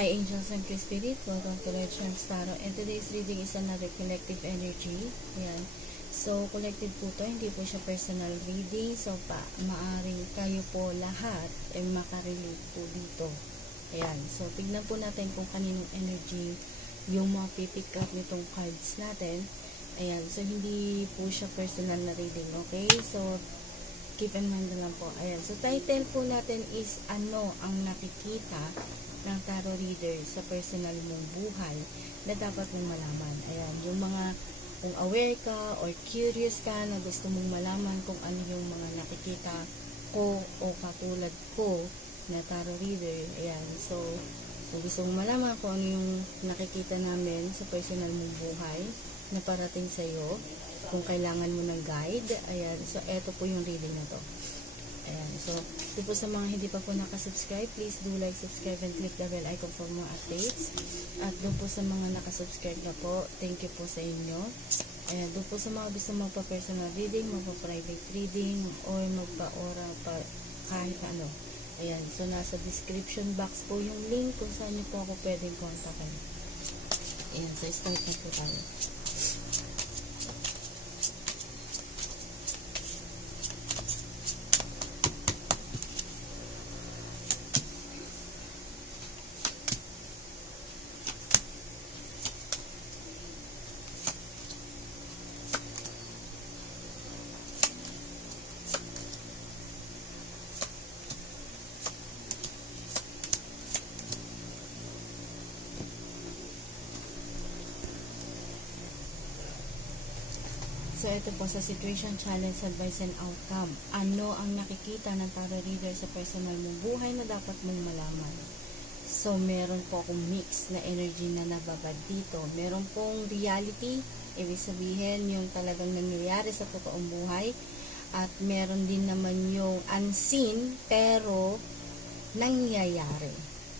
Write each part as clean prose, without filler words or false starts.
Hi Angels and Spirit, welcome to Red Champs Tarot, and today's reading is another collective energy. Ayan. So, collective po to, hindi po siya personal reading. So, maaring kayo po lahat ay makarelate po dito. Ayan. So, tignan po natin kung kaninong energy yung mapipick up nitong cards natin. Ayan. So, hindi po siya personal na reading. Okay? So, keep in mind na lang po. Ayan. So, title po natin is ano ang nakikita ng tarot reader sa personal mong buhay na dapat mong malaman. Ayan, yung mga kung aware ka or curious ka na gusto mong malaman kung ano yung mga nakikita ko o katulad ko na tarot reader. Ayan, so kung gusto mong malaman kung ano yung nakikita namin sa personal mong buhay na parating sa'yo, kung kailangan mo ng guide, ayan, so eto po yung reading na to. Ayan, so, ito po sa mga hindi pa po nakasubscribe, please do like, subscribe, and click the bell icon for more updates. At doon po sa mga nakasubscribe na po, thank you po sa inyo. Ayan, doon po sa mga gusto magpa-personal reading, magpa-private reading, or magpa-aura, kahit ano. Ayan, so nasa description box po yung link kung saan nyo po ako pwedeng kontakin. Ayan, so start na po tayo. So, ito po sa situation, challenge, advice, and outcome. Ano ang nakikita ng tarot reader sa personal mong buhay na dapat mong malaman? So, meron po akong mix na energy na nababad dito. Meron pong reality, ibig sabihin yung talagang nangyayari sa totoong buhay. At meron din naman yung unseen, pero nangyayari.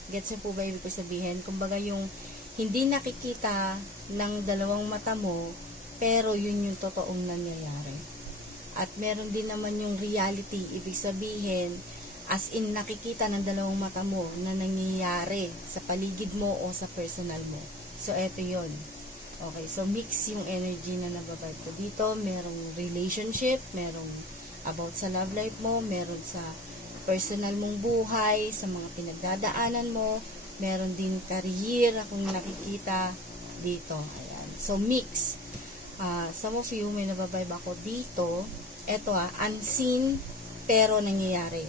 Gets niyo po ba ibig sabihin? Kumbaga yung hindi nakikita ng dalawang mata mo, pero yun yung totoong nangyayari. At meron din naman yung reality, ibig sabihin, as in nakikita ng dalawang mata mo na nangyayari sa paligid mo o sa personal mo. So, eto yun. Okay, so mix yung energy na nababad ko dito. Merong relationship, merong about sa love life mo, meron sa personal mong buhay, sa mga pinagdadaanan mo, meron din career akong nakikita dito. Ayan. So, mix. Some of you, may nababibe ako dito. Eto unseen, pero nangyayari.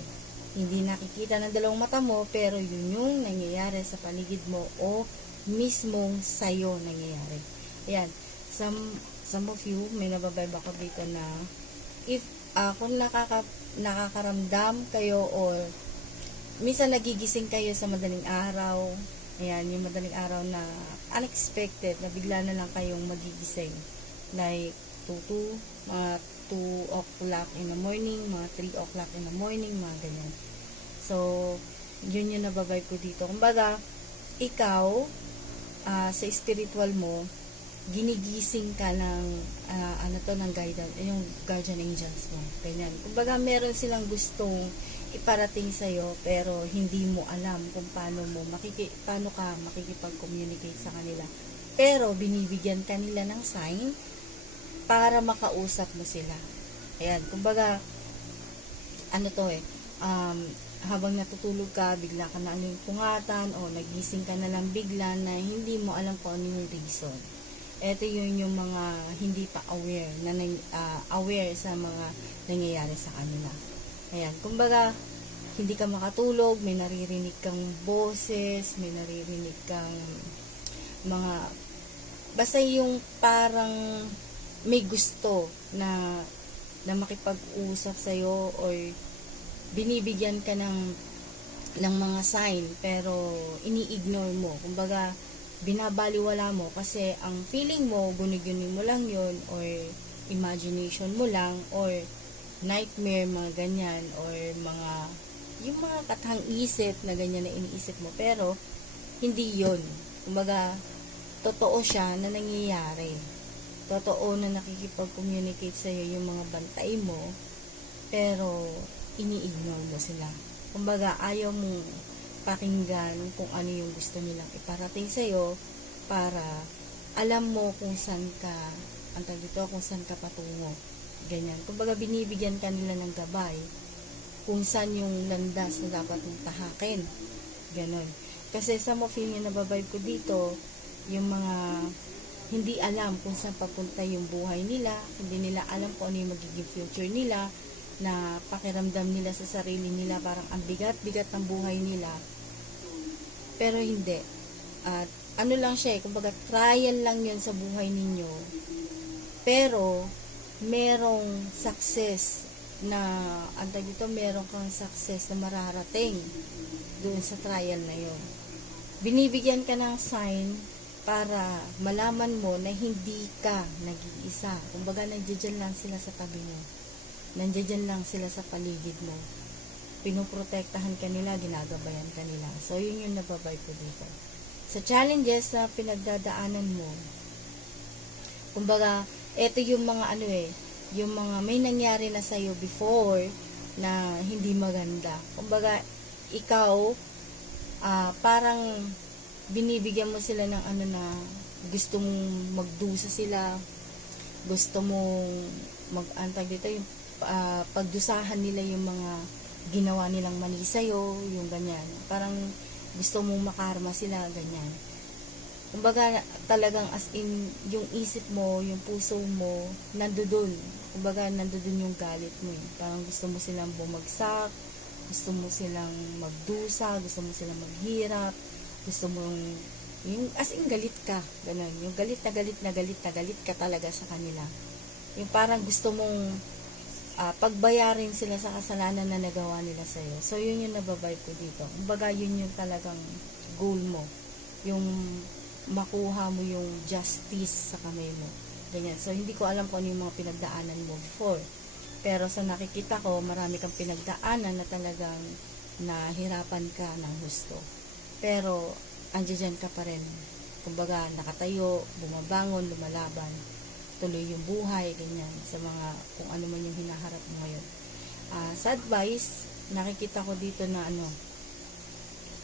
Hindi nakikita ng dalawang mata mo, pero yun yung nangyayari sa paligid mo o mismong sa'yo nangyayari. Ayan. Some of you, may nababibe ako dito na if, kung nakakaramdam kayo or minsan nagigising kayo sa madaling araw, ayan, yung madaling araw na unexpected, na bigla na lang kayong magigising. Like, 2 o'clock in the morning, mga 3 o'clock in the morning, mga ganyan. So, yun yung nababibe ko dito. Kumbaga, ikaw, sa spiritual mo, ginigising ka ng, ng guidance, yung guardian angels mo. Ganyan. Kumbaga, meron silang gustong iparating sa'yo, pero hindi mo alam kung paano ka makikipag-communicate sa kanila. Pero, binibigyan ka nila ng sign para makausap mo sila. Ayan, kumbaga, habang natutulog ka, bigla ka na pungatan, o nagising ka na lang bigla na hindi mo alam kung ano yung reason. Ito yung mga hindi pa aware, aware sa mga nangyayari sa kanila. Ayan, kumbaga, hindi ka makatulog, may naririnig kang boses, may naririnig kang basta yung parang may gusto na makipag-usap sa'yo or binibigyan ka ng mga sign pero ini-ignore mo. Kumbaga, binabaliwala mo kasi ang feeling mo, guni-guni mo lang yun or imagination mo lang or nightmare, mga ganyan or yung mga katang-isip na ganyan na iniisip mo pero hindi yun. Kumbaga, totoo siya na nangyayari. Totoo na nakikipag-communicate sa'yo yung mga bantay mo, pero ini-ignore mo sila. Kumbaga, ayaw mong pakinggan kung ano yung gusto nilang iparating sa'yo para alam mo kung saan ka, ang tawag dito, kung saan ka patungo. Ganyan. Kumbaga, binibigyan ka nila ng gabay kung saan yung landas na dapat mong tahakin. Ganon. Kasi sa mo feeling na nababibe ko dito, yung mga hindi alam kung saan papunta yung buhay nila, hindi nila alam kung ano yung magiging future nila, na pakiramdam nila sa sarili nila, parang ang bigat-bigat ng buhay nila. Pero hindi. At ano lang siya kumbaga trial lang yun sa buhay ninyo. Pero, merong success na, antay dito, merong kang success na mararating doon sa trial na yun. Binibigyan ka ng sign para malaman mo na hindi ka nag-iisa. Kumbaga, nandiyan lang sila sa tabi mo. Nandiyan lang sila sa paligid mo. Pinoprotektahan ka nila, ginagabayan ka nila. So, yun yung nababibe ko dito. Sa challenges na pinagdadaanan mo, kumbaga, eto yung mga yung mga may nangyari na sa'yo before na hindi maganda. Kumbaga, ikaw, parang binibigyan mo sila ng na gusto mong magdusa sila, gusto mong mag-antag dito, yung pagdusahan nila yung mga ginawa nilang mali sa'yo, yung ganyan. Parang gusto mong makarma sila, ganyan. Kumbaga, talagang as in, yung isip mo, yung puso mo, nandoon. Kumbaga, nandoon yung galit mo. Parang gusto mo silang bumagsak, gusto mo silang magdusa, gusto mo silang maghirap, gusto mo yung as in galit ka, ganun. Yung galit na galit na galit na galit ka talaga sa kanila. Yung parang gusto mong pagbayarin sila sa kasalanan na nagawa nila sa'yo. So, yun yung nababibe ko dito. Kumbaga, yun yung talagang goal mo. Yung makuha mo yung justice sa kamay mo. Ganyan. So, hindi ko alam kung ano yung mga pinagdaanan mo before. Pero sa nakikita ko, marami kang pinagdaanan na talagang nahirapan ka ng husto. Pero, andyan ka pa rin. Kumbaga, nakatayo, bumabangon, lumalaban, tuloy yung buhay, ganyan, sa mga, kung ano man yung hinaharap mo ngayon. Sa advice, nakikita ko dito na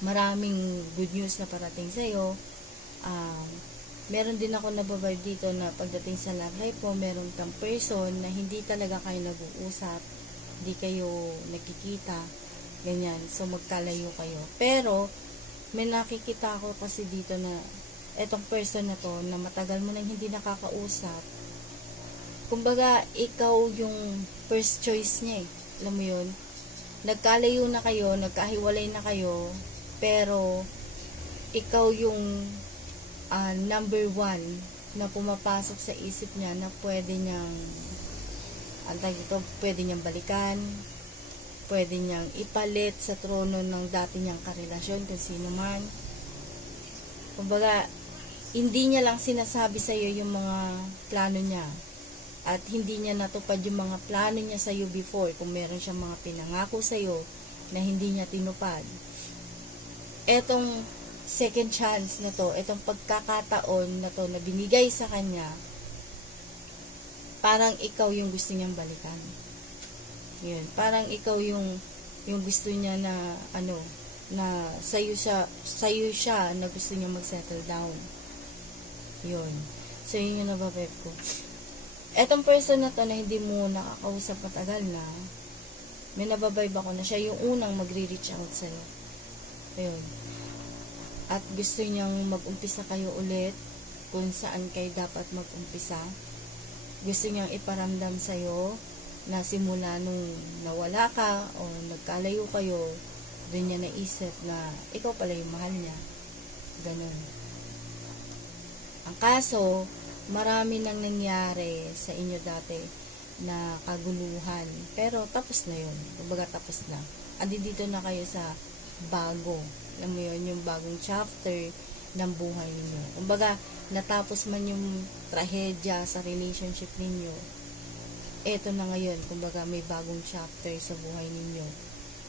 maraming good news na parating sa'yo. Meron din ako nababibe dito na pagdating sa love life mo, meron kang person na hindi talaga kayo nag-uusap, hindi kayo nagkikita, ganyan, so magkalayo kayo. Pero, may nakikita ako kasi dito na etong person na to, na matagal mo nang hindi nakakausap, kumbaga, ikaw yung first choice niya eh. Alam mo yun? Nagkalayo na kayo, nagkahiwalay na kayo, pero ikaw yung number one na pumapasok sa isip niya na pwede niyang pwede niyang balikan, pwede niyang ipalit sa trono ng dati niyang karelasyon, kung sino man. Kumbaga, hindi niya lang sinasabi sa'yo yung mga plano niya. At hindi niya natupad yung mga plano niya sa'yo before, kung meron siyang mga pinangako sa'yo na hindi niya tinupad. Etong second chance na to, etong pagkakataon na to na binigay sa kanya, parang ikaw yung gusto niyang balikan. Yun, parang ikaw yung gusto niya na na sa'yo siya na gusto niya mag-settle down. Yun. So, yun yung nababibe ko. Etong person na to na hindi mo nakakausap matagal na, may nababibe ako na siya yung unang magre-reach out sa'yo. Ayun. At gusto niyang mag-umpisa kayo ulit kung saan kayo dapat mag-umpisa. Gusto niyang iparamdam sa'yo na simula nung nawala ka o nagkalayo kayo, doon niya naisip na ikaw pala yung mahal niya. Ganun. Ang kaso, marami nang nangyari sa inyo dati na kaguluhan. Pero tapos na yun. Kumbaga tapos na. Andi dito na kayo sa bago. Alam mo yun, yung bagong chapter ng buhay ninyo. Kumbaga, natapos man yung trahedya sa relationship ninyo, eto na ngayon. Kumbaga, may bagong chapter sa buhay ninyo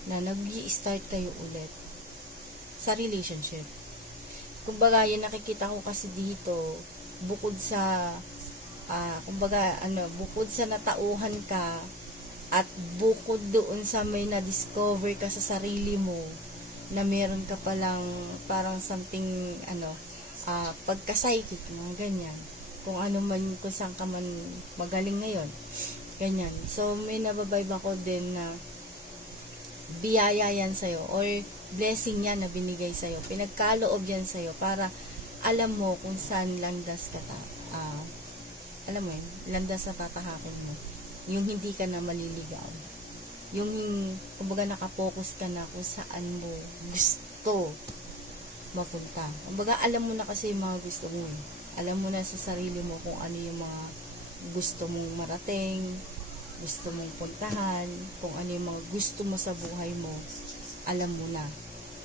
na nag-i-start kayo ulit sa relationship. Kumbaga, yung nakikita ko kasi dito, bukod sa bukod sa natauhan ka at bukod doon sa may na-discover ka sa sarili mo, na meron ka palang parang something, pagka-psychic, mga ganyan. Kung ano man, kung saan ka man magaling ngayon. Ganyan. So, may nababibe ako din na biyaya yan sa'yo or blessing yan na binigay sa'yo. Pinagkaloob yan sa'yo para alam mo kung saan landas ka alam mo yun, landas na tatahakin mo. Yung hindi ka na maliligaw. Yung, kumbaga, nakapokus ka na kung saan mo gusto mapunta. Kumbaga, alam mo na kasi yung mga gusto mo eh. Alam mo na sa sarili mo kung ano yung mga gusto mong marating, gusto mong puntahan, kung ano yung mga gusto mo sa buhay mo, alam mo na.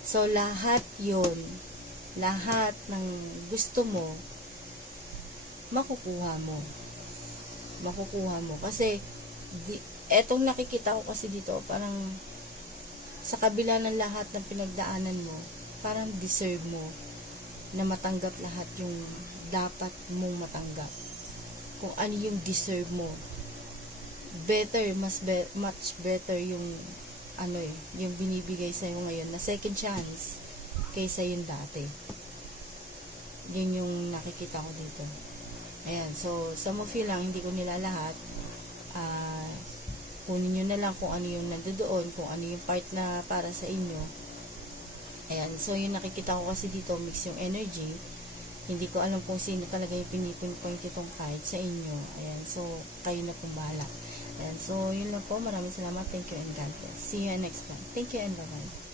So, lahat yon, lahat ng gusto mo, makukuha mo. Kasi, etong nakikita ko kasi dito, parang, sa kabila ng lahat ng pinagdaanan mo, parang deserve mo na matanggap lahat yung dapat mong matanggap. Kung ano yung deserve mo. Much better yung yung binibigay sa'yo ngayon na second chance kaysa yung dati. Yun yung nakikita ko dito. Ayan, so some of you lang, hindi ko nila lahat. Kunin nyo na lang kung ano yung nandoon, kung ano yung part na para sa inyo. Ayan, so yung nakikita ko kasi dito, mix yung energy. Hindi ko alam kung sino talaga yung pinipinpoint itong card sa inyo. Ayan, so kayo na pong bahala. Ayan, so yun lang po. Maraming salamat. Thank you and God bless. See you next time. Thank you and bye-bye.